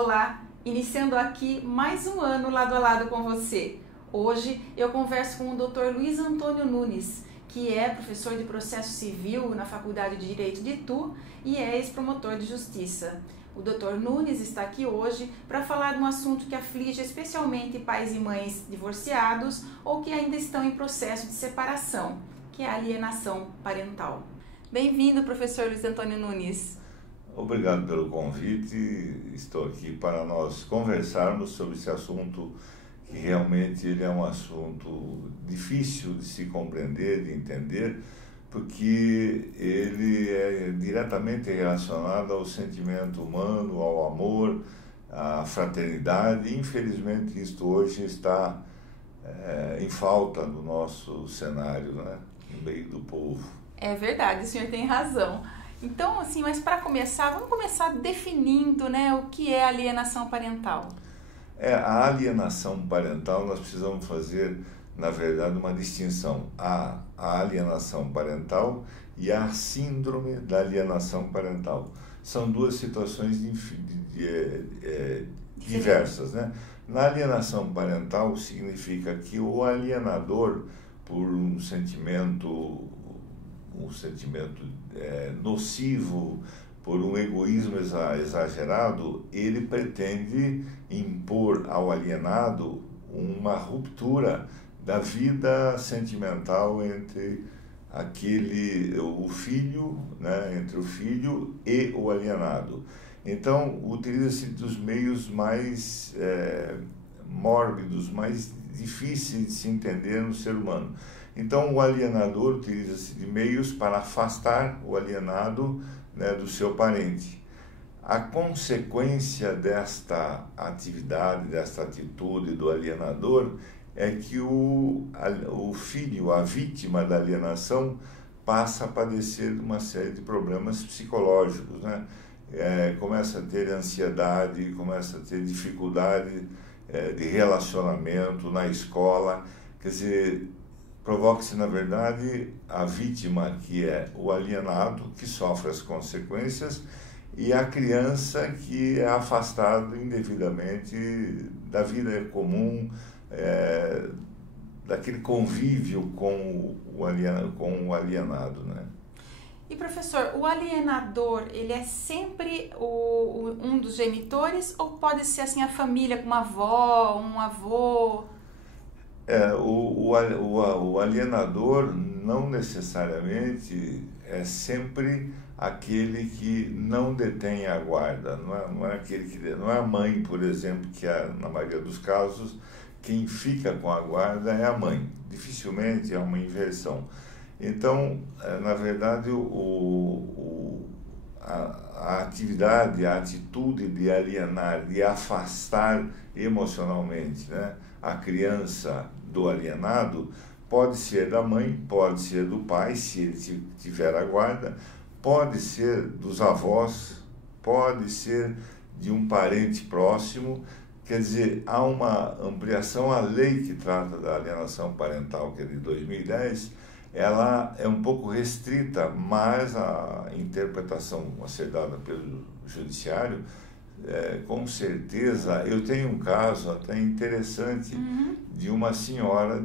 Olá, iniciando aqui mais um ano lado a lado com você. Hoje eu converso com o Dr. Luiz Antônio Nunes, que é professor de processo civil na Faculdade de Direito de Itu e é ex-promotor de justiça. O Dr. Nunes está aqui hoje para falar de um assunto que aflige especialmente pais e mães divorciados ou que ainda estão em processo de separação, que é a alienação parental. Bem-vindo, professor Luiz Antônio Nunes. Obrigado pelo convite. Estou aqui para nós conversarmos sobre esse assunto, que realmente ele é um assunto difícil de se compreender, de entender, porque ele é diretamente relacionado ao sentimento humano, ao amor, à fraternidade. Infelizmente, isto hoje está em falta no nosso cenário, né? No meio do povo. É verdade, o senhor tem razão. Então, assim, mas para começar, vamos começar definindo, né, o que é alienação parental. A alienação parental, nós precisamos fazer, na verdade, uma distinção. A alienação parental e a síndrome da alienação parental. São duas situações diversas, né? Na alienação parental significa que o alienador, por um sentimento nocivo, por um egoísmo exagerado, ele pretende impor ao alienado uma ruptura da vida sentimental entre o filho, né, entre o filho e o alienado. Então, utiliza-se dos meios mais mórbidos, mais difíceis de se entender no ser humano. Então, o alienador utiliza-se de meios para afastar o alienado, né, do seu parente. A consequência desta atividade, desta atitude do alienador, é que o filho, a vítima da alienação, passa a padecer uma série de problemas psicológicos, né? Começa a ter ansiedade, começa a ter dificuldade de relacionamento na escola, quer dizer, provoca-se, na verdade, a vítima, que é o alienado, que sofre as consequências, e a criança, que é afastada indevidamente da vida comum, daquele convívio com o alienado, né? E, professor, o alienador, ele é sempre um dos genitores ou pode ser assim a família, como uma avó, um avô? O alienador não necessariamente é sempre aquele que não detém a guarda, não é aquele que não é a mãe, por exemplo, que na maioria dos casos quem fica com a guarda é a mãe. Dificilmente é uma inversão. Então, na verdade, a atividade, a atitude de alienar, de afastar emocionalmente, né, a criança do alienado, pode ser da mãe, pode ser do pai, se ele tiver a guarda, pode ser dos avós, pode ser de um parente próximo. Quer dizer, há uma ampliação. A lei que trata da alienação parental, que é de 2010, ela é um pouco restrita, mas a interpretação a ser dada pelo judiciário, com certeza. Eu tenho um caso até interessante de uma senhora,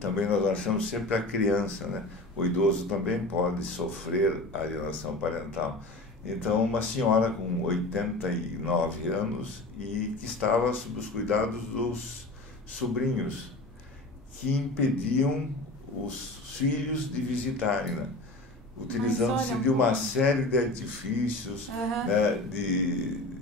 também nós achamos sempre a criança, né? O idoso também pode sofrer alienação parental. Então, uma senhora com 89 anos e que estava sob os cuidados dos sobrinhos, que impediam os filhos de visitarem, né? Utilizando-se de uma série de artifícios, né, de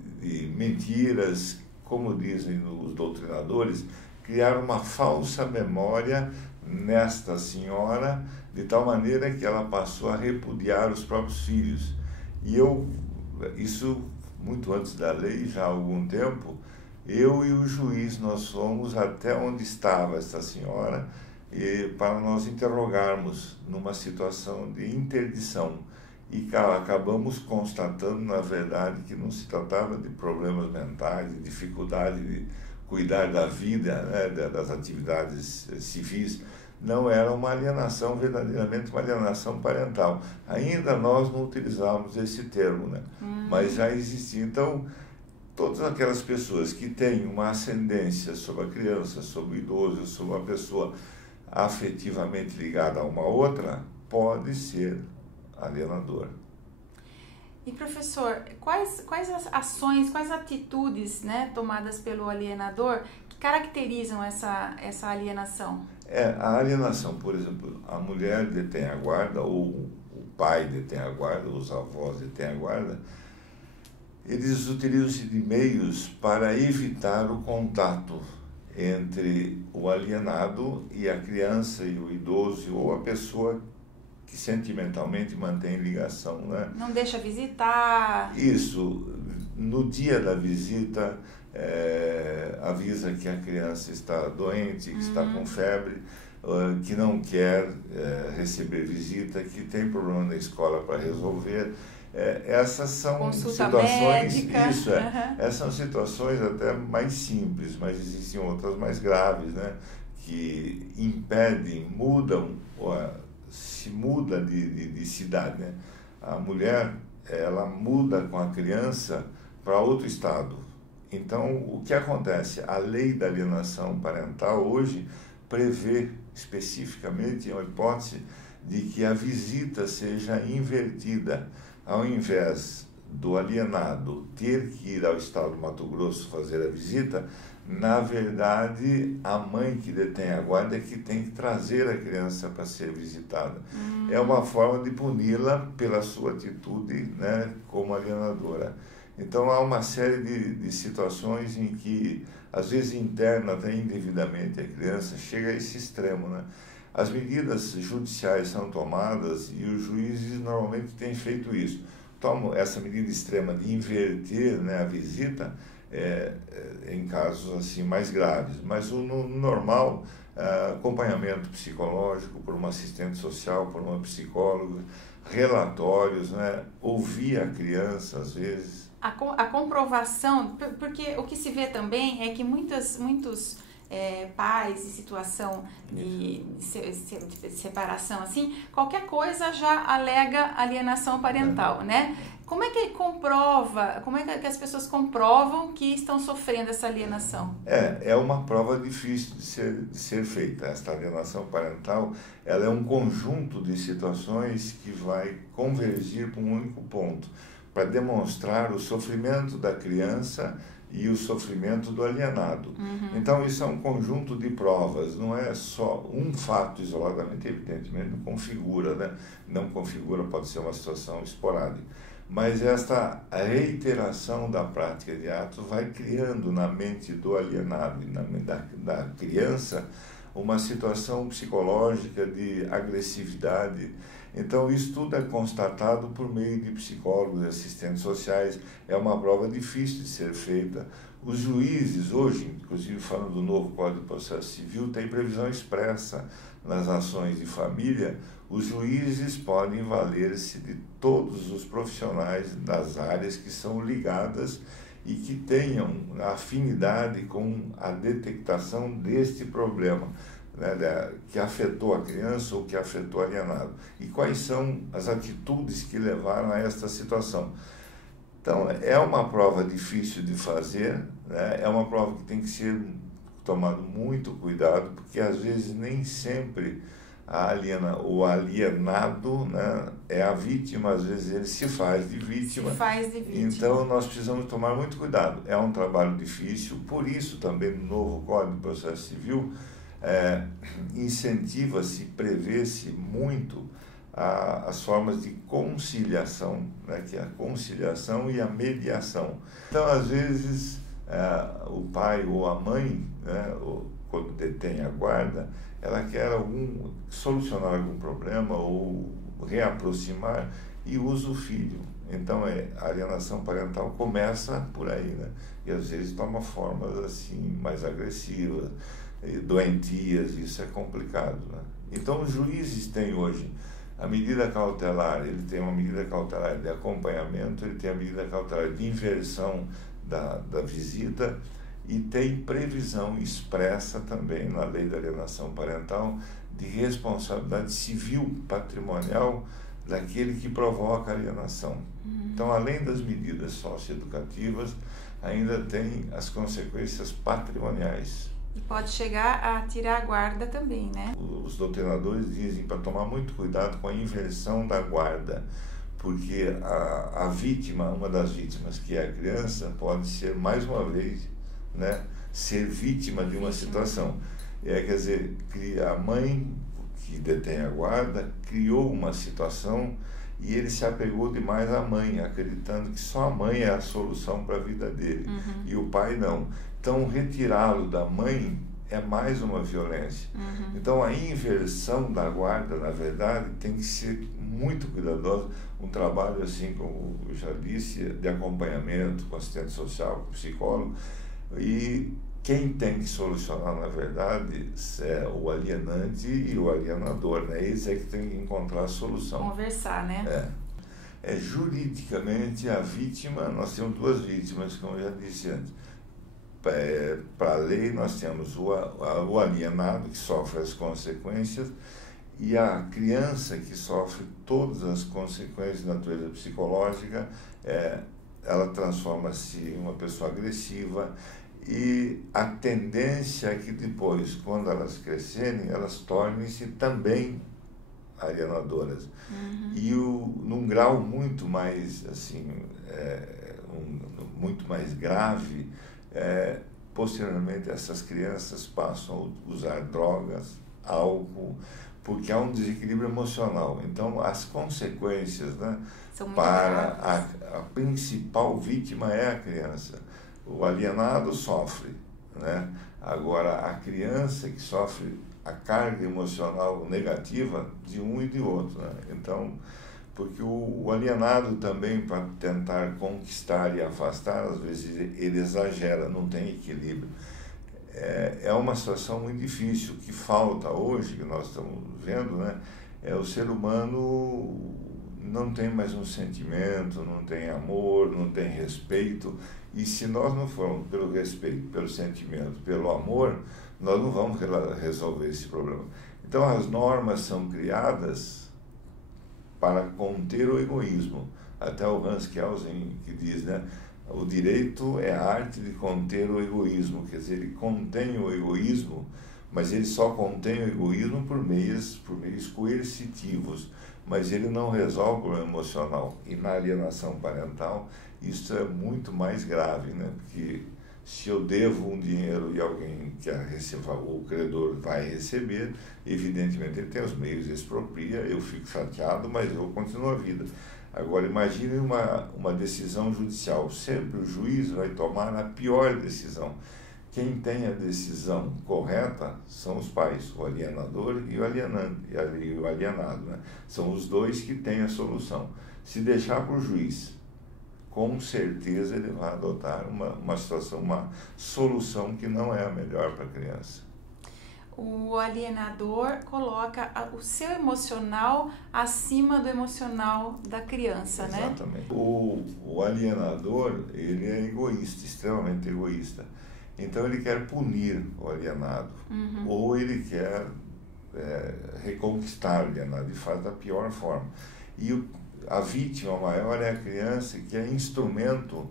mentiras, como dizem os doutrinadores, criaram uma falsa memória nesta senhora, de tal maneira que ela passou a repudiar os próprios filhos. E isso muito antes da lei, já há algum tempo, eu e o juiz, nós fomos até onde estava essa senhora, para nós interrogarmos numa situação de interdição. E acabamos constatando, na verdade, que não se tratava de problemas mentais, de dificuldade de cuidar da vida, né, das atividades civis. Não era uma alienação, verdadeiramente uma alienação parental. Ainda nós não utilizávamos esse termo, né? Mas já existia. Então, todas aquelas pessoas que têm uma ascendência sobre a criança, sobre o idoso, sobre uma pessoa afetivamente ligada a uma outra, pode ser alienador. E professor, quais as ações, quais atitudes, né, tomadas pelo alienador que caracterizam essa alienação? A alienação, por exemplo, a mulher detém a guarda, ou o pai detém a guarda, os avós detêm a guarda, eles utilizam-se de meios para evitar o contato entre o alienado e a criança e o idoso, ou a pessoa que sentimentalmente mantém ligação, né? Não deixa visitar. Isso, no dia da visita, avisa que a criança está doente, que está com febre, que não quer receber visita, que tem problema na escola para resolver. Essas são Consulta situações, médica. Essas são situações até mais simples, mas existem outras mais graves, né? Que impedem, se muda de cidade, né? A mulher, ela muda com a criança para outro estado. Então, o que acontece? A lei da alienação parental hoje prevê especificamente uma hipótese de que a visita seja invertida. Ao invés do alienado ter que ir ao estado do Mato Grosso fazer a visita, na verdade, a mãe que detém a guarda é que tem que trazer a criança para ser visitada. É uma forma de puni-la pela sua atitude, né, como alienadora. Então, há uma série de situações em que, às vezes, interna até indevidamente a criança, chega a esse extremo, né? As medidas judiciais são tomadas e os juízes normalmente têm feito isso. Tomam essa medida extrema de inverter, né, a visita em casos assim mais graves. Mas no normal, acompanhamento psicológico por uma assistente social, por uma psicóloga, relatórios, né, ouvir a criança às vezes. A comprovação, porque o que se vê também é que muitos pais em situação de separação, assim, qualquer coisa já alega alienação parental, né? Como é que comprova, como é que as pessoas comprovam que estão sofrendo essa alienação? É uma prova difícil de ser feita. Esta alienação parental, ela é um conjunto de situações que vai convergir para um único ponto, para demonstrar o sofrimento da criança e o sofrimento do alienado. Então, isso é um conjunto de provas, não é só um fato isoladamente, evidentemente, não configura, né? Não configura, pode ser uma situação esporádica. Mas esta reiteração da prática de atos vai criando na mente do alienado e na mente da criança uma situação psicológica de agressividade. Então, isso tudo é constatado por meio de psicólogos e assistentes sociais. É uma prova difícil de ser feita. Os juízes, hoje, inclusive falando do novo Código de Processo Civil, tem previsão expressa nas ações de família. Os juízes podem valer-se de todos os profissionais das áreas que são ligadas e que tenham afinidade com a detectação deste problema, né, que afetou a criança ou que afetou o alienado. E quais são as atitudes que levaram a esta situação. Então, é uma prova difícil de fazer, né, é uma prova que tem que ser tomado muito cuidado, porque às vezes nem sempre o alienado, né, é a vítima, às vezes ele se faz de vítima. Então, nós precisamos tomar muito cuidado. É um trabalho difícil, por isso também no novo Código de Processo Civil incentiva-se, prevê-se muito as formas de conciliação, né, que é a conciliação e a mediação. Então, às vezes, o pai ou a mãe, né, quando detém a guarda, ela quer solucionar algum problema ou reaproximar e usa o filho. Então, a alienação parental começa por aí, né? E às vezes toma formas assim mais agressivas, doentias, isso é complicado, né? Então, os juízes têm hoje a medida cautelar, ele tem uma medida cautelar de acompanhamento, ele tem a medida cautelar de inversão da visita, e tem previsão expressa também na lei da alienação parental de responsabilidade civil patrimonial daquele que provoca a alienação. Então, além das medidas socioeducativas, ainda tem as consequências patrimoniais. E pode chegar a tirar a guarda também, né? Os doutrinadores dizem para tomar muito cuidado com a inversão da guarda, porque a vítima, uma das vítimas, que é a criança, pode ser, mais uma vez, né, ser vítima de uma situação. Quer dizer, a mãe que detém a guarda criou uma situação e ele se apegou demais à mãe, acreditando que só a mãe é a solução para a vida dele, e o pai não. Então, retirá-lo da mãe é mais uma violência. Então, a inversão da guarda, na verdade, tem que ser muito cuidadoso. Um trabalho, assim, como eu já disse, de acompanhamento com assistente social, com psicólogo. E quem tem que solucionar, na verdade, é o alienante e o alienador, né? Eles é que tem que encontrar a solução. Conversar, né? Juridicamente, a vítima, nós temos duas vítimas, como eu já disse antes. Para a lei, nós temos o alienado, que sofre as consequências, e a criança, que sofre todas as consequências de natureza psicológica. Ela transforma-se em uma pessoa agressiva, e a tendência é que depois, quando elas crescerem, elas tornem-se também alienadoras. E num grau muito mais, assim, muito mais grave, posteriormente essas crianças passam a usar drogas, álcool, porque há um desequilíbrio emocional. Então, as consequências, né, para a principal vítima é a criança. O alienado sofre, né? Agora, a criança que sofre a carga emocional negativa de um e de outro, né? Então, porque o alienado também, para tentar conquistar e afastar, às vezes ele exagera, não tem equilíbrio. É uma situação muito difícil. O que falta hoje, que nós estamos vendo, né, o ser humano não tem mais um sentimento, não tem amor, não tem respeito. E se nós não formos pelo respeito, pelo sentimento, pelo amor, nós não vamos resolver esse problema. Então, as normas são criadas para conter o egoísmo. Até o Hans Kelsen, que diz, né, o direito é a arte de conter o egoísmo. Quer dizer, ele contém o egoísmo, mas ele só contém o egoísmo por meios coercitivos, mas ele não resolve o problema emocional. E na alienação parental, isso é muito mais grave, né? Porque se eu devo um dinheiro e alguém que o credor vai receber, evidentemente ele tem os meios, expropria, eu fico chateado, mas eu continuo a vida. Agora, imagine uma decisão judicial. Sempre o juiz vai tomar a pior decisão. Quem tem a decisão correta são os pais, o alienador e o alienado, né? São os dois que têm a solução. Se deixar para o juiz, com certeza ele vai adotar uma solução que não é a melhor para a criança. O alienador coloca o seu emocional acima do emocional da criança, né? Exatamente. O alienador, ele é egoísta, extremamente egoísta. Então ele quer punir o alienado, ou ele quer reconquistar o alienado, e faz da pior forma. E a vítima maior é a criança, que é instrumento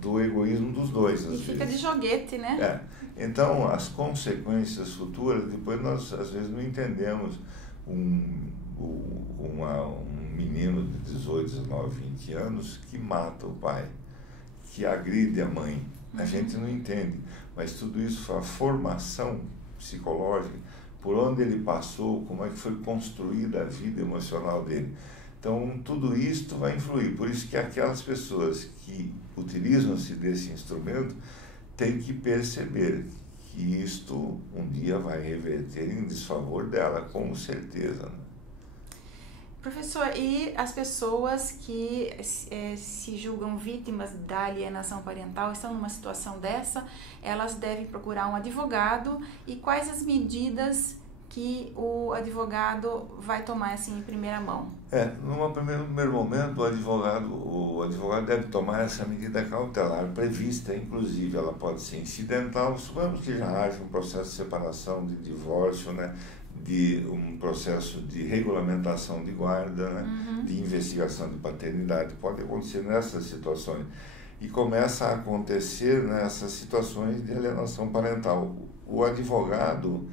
do egoísmo dos dois. E fica de joguete, né? Então, as consequências futuras, depois nós às vezes não entendemos. Um menino de 18, 19, 20 anos que mata o pai, que agride a mãe. A gente não entende, mas tudo isso foi a formação psicológica, por onde ele passou, como é que foi construída a vida emocional dele. Então, tudo isso vai influir. Por isso que aquelas pessoas que utilizam-se desse instrumento têm que perceber que isto um dia vai reverter em desfavor dela, com certeza, né? Professor, e as pessoas que se julgam vítimas da alienação parental, estão numa situação dessa, elas devem procurar um advogado, e quais as medidas que o advogado vai tomar assim em primeira mão? No primeiro momento, o advogado deve tomar essa medida cautelar, prevista, inclusive, ela pode ser incidental. Suponhamos que já haja um processo de separação, de divórcio, né, de um processo de regulamentação de guarda, né? De investigação de paternidade, pode acontecer nessas situações. E começa a acontecer nessas situações de alienação parental. O advogado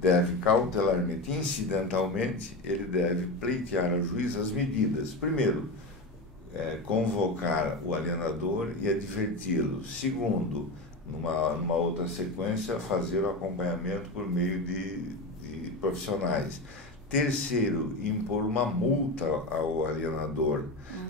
deve cautelarmente, incidentalmente, ele deve pleitear ao juiz as medidas. Primeiro, convocar o alienador e adverti-lo. Segundo, numa outra sequência, fazer o acompanhamento por meio de profissionais. Terceiro, impor uma multa ao alienador.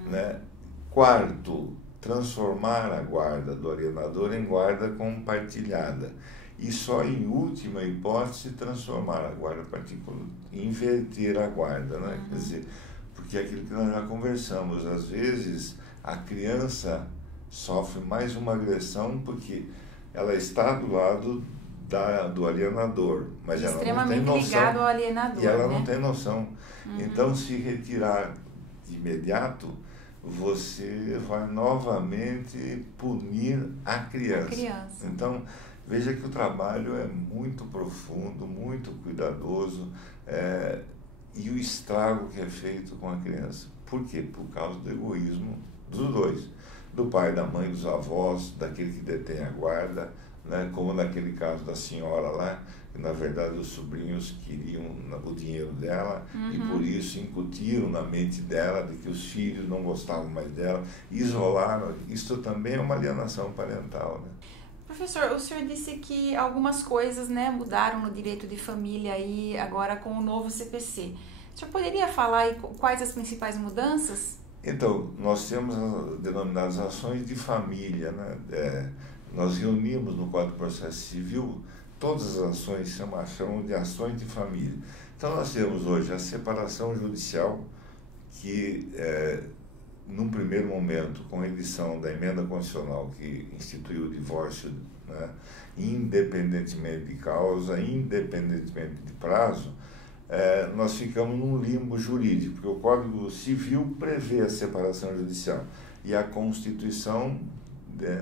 Né? Quarto, transformar a guarda do alienador em guarda compartilhada. E só em última hipótese transformar a guarda particular, inverter a guarda, né? Quer dizer, porque é aquilo que nós já conversamos, às vezes a criança sofre mais uma agressão porque ela está do lado do alienador, mas ela não tem noção. Ligado ao alienador, e ela né? não tem noção. Então, se retirar de imediato, você vai novamente punir a criança. Então, veja que o trabalho é muito profundo, muito cuidadoso, e o estrago que é feito com a criança. Por quê? Por causa do egoísmo dos dois. Do pai, da mãe, dos avós, daquele que detém a guarda, né? Como naquele caso da senhora lá, que na verdade os sobrinhos queriam o dinheiro dela e por isso incutiram na mente dela de que os filhos não gostavam mais dela, isolaram. Isso também é uma alienação parental, né? Professor, o senhor disse que algumas coisas, né, mudaram no direito de família aí agora com o novo CPC. O senhor poderia falar aí quais as principais mudanças? Então, nós temos as denominadas ações de família, né? Nós reunimos no Código de Processo Civil todas as ações, chamam de ações de família. Então, nós temos hoje a separação judicial, que, num primeiro momento, com a edição da emenda constitucional que instituiu o divórcio, né, independentemente de causa, independentemente de prazo, nós ficamos num limbo jurídico, porque o Código Civil prevê a separação judicial e a Constituição,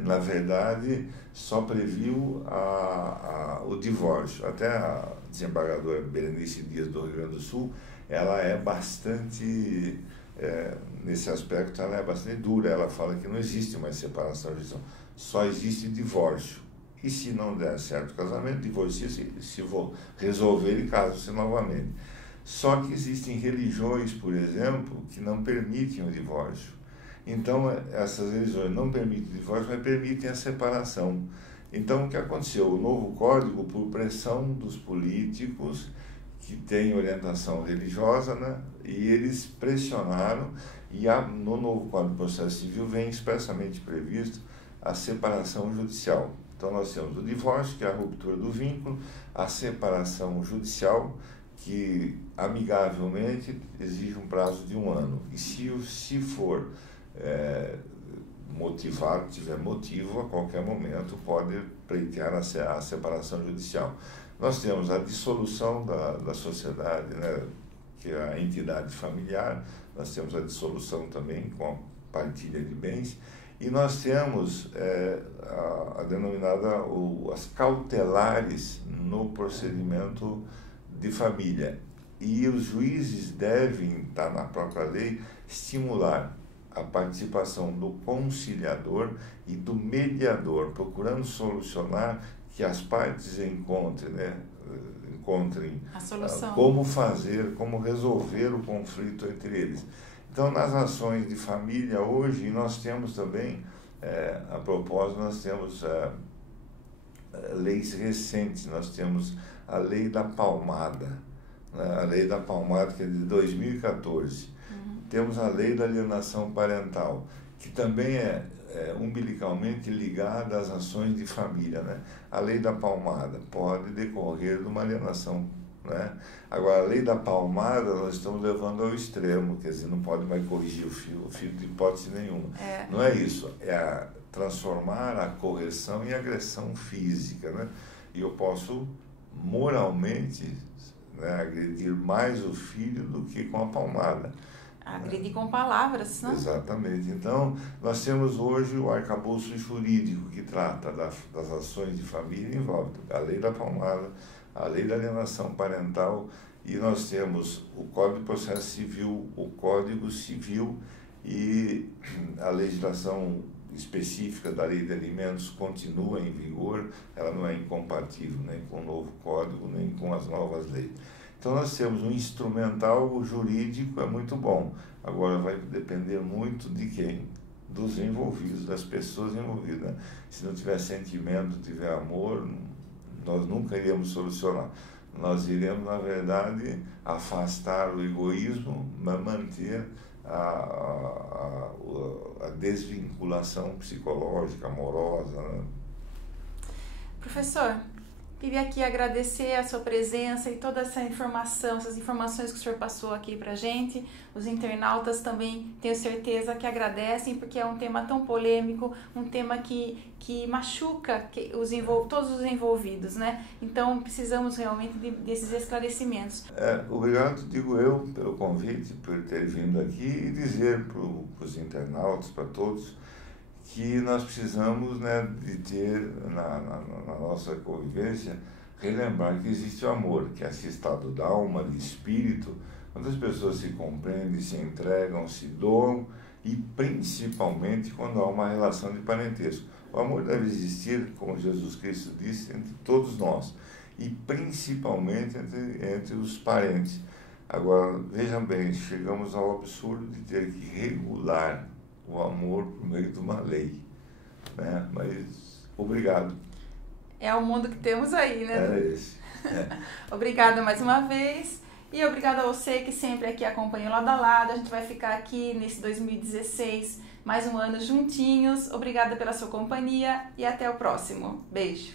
na verdade, só previu o divórcio. Até a desembargadora Berenice Dias do Rio Grande do Sul, ela é bastante, nesse aspecto, ela é bastante dura. Ela fala que não existe mais separação judicial, só existe divórcio. E se não der certo o casamento, divorcia-se, se for resolver e casa-se novamente. Só que existem religiões, por exemplo, que não permitem o divórcio. Então, essas religiões não permitem o divórcio, mas permitem a separação. Então, o que aconteceu? O novo código, por pressão dos políticos que têm orientação religiosa, né? E eles pressionaram, e no novo Código de Processo Civil vem expressamente previsto a separação judicial. Então, nós temos o divórcio, que é a ruptura do vínculo, a separação judicial, que amigavelmente exige um prazo de 1 ano. E se for motivado, tiver motivo, a qualquer momento pode pleitear a separação judicial. Nós temos a dissolução da sociedade, né, que é a entidade familiar, nós temos a dissolução também com a partilha de bens, e nós temos a denominada as cautelares no procedimento de família. E os juízes devem, está na própria lei, estimular a participação do conciliador e do mediador, procurando solucionar, que as partes encontrem a solução. Como resolver o conflito entre eles. Então, nas ações de família, hoje, nós temos também, a propósito, nós temos leis recentes, nós temos a Lei da Palmada, né? A Lei da Palmada, que é de 2014. Temos a Lei da Alienação Parental, que também é umbilicalmente ligada às ações de família, né? A Lei da Palmada pode decorrer de uma alienação, né? Agora, a Lei da Palmada nós estamos levando ao extremo, quer dizer, não pode mais corrigir o filho de hipótese nenhuma. Não é isso, transformar a correção em agressão física, né? E eu posso moralmente, né, agredir mais o filho do que com a palmada. Agredir com palavras, não? Exatamente. Então, nós temos hoje o arcabouço jurídico que trata das ações de família, envolve a Lei da Palmada, a Lei da Alienação Parental E nós temos o Código de Processo Civil, o Código Civil e a legislação específica da Lei de Alimentos continua em vigor, ela não é incompatível nem com o novo Código, nem com as novas leis. Então nós temos um instrumental jurídico, é muito bom. Agora vai depender muito de quem? Dos envolvidos, das pessoas envolvidas, né? Se não tiver sentimento, tiver amor, nós nunca iremos solucionar. Nós iremos, na verdade, afastar o egoísmo, mas manter a desvinculação psicológica, amorosa, né? Professor, queria aqui agradecer a sua presença e toda essa informação, essas informações que o senhor passou aqui pra gente. Os internautas também tenho certeza que agradecem, porque é um tema tão polêmico, um tema que machuca todos os envolvidos, né? Então precisamos realmente desses esclarecimentos. Obrigado, digo eu, pelo convite, por ter vindo aqui e dizer para os internautas, para todos, que nós precisamos, né, de ter na nossa convivência, relembrar que existe o amor, que é esse estado da alma, de espírito, quando as pessoas se compreendem, se entregam, se doam e principalmente quando há uma relação de parentesco. O amor deve existir, como Jesus Cristo disse, entre todos nós e principalmente entre os parentes. Agora, vejam bem, chegamos ao absurdo de ter que regular o amor por meio de uma lei, né? Mas obrigado. É o mundo que temos aí, né? É esse. Obrigada mais uma vez e obrigada a você que sempre aqui acompanha o Lado a Lado. A gente vai ficar aqui nesse 2016, mais um ano juntinhos. Obrigada pela sua companhia e até o próximo. Beijo.